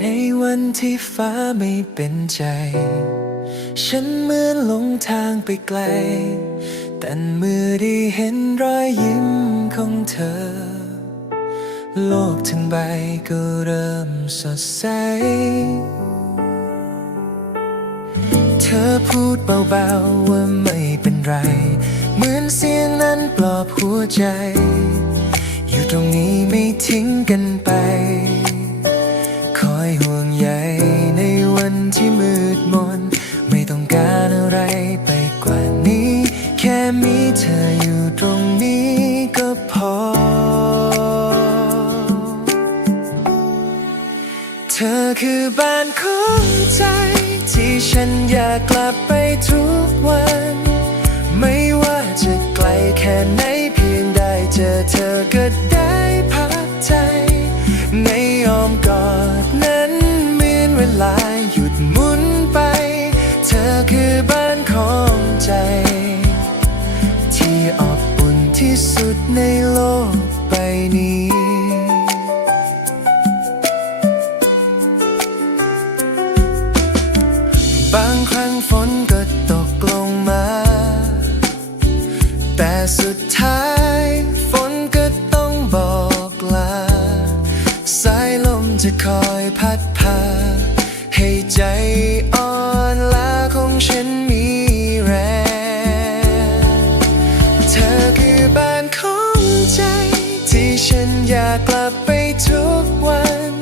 ในวันที่ฟ้าไม่เป็นใจ ฉันเหมือนหลงทางไปไกล แต่เมื่อได้เห็นรอยยิ้มของเธอ โลกทั้งใบก็เริ่มสดใส เธอพูดเบาๆว่าไม่เป็นไร เหมือนเสียงนั้นปลอบหัวใจ อยู่ตรงนี้ไม่ทิ้งกันไป ที่มืดมน ไม่ต้องการอะไรไปกว่านี้ แค่มีเธออยู่ตรงนี้ก็พอ เธอคือบ้านของใจ ที่ฉันอยากกลับไปทุกวัน สุดในโลกใบนี้ บางครั้งฝนก็ตกลงมา แต่สุดท้ายฝนก็ต้องบอกลา สายลมจะคอยพัดพา ให้ใจอ่อนล้าของฉันากกลับไปทุกวัน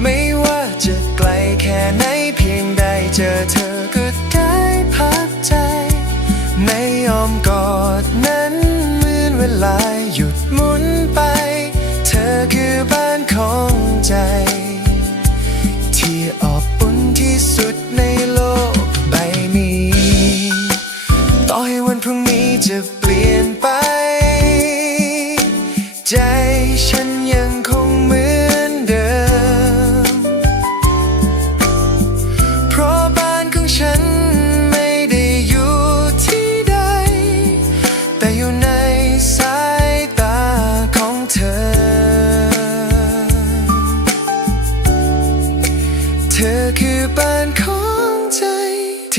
ไม่ว่าจะไกลแค่ไหนเพียงได้เจอเธอก็ได้พักใจ ในอ้อมกอดนั้นเหมือนเวลาอยู่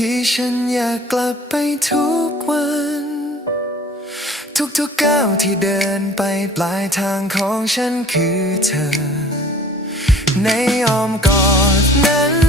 ที่ฉันอยากกลับไปทุกวัน ทุกๆก้าวที่เดินไปปลายทางของฉันคือเธอ ในอ้อมกอดนั้น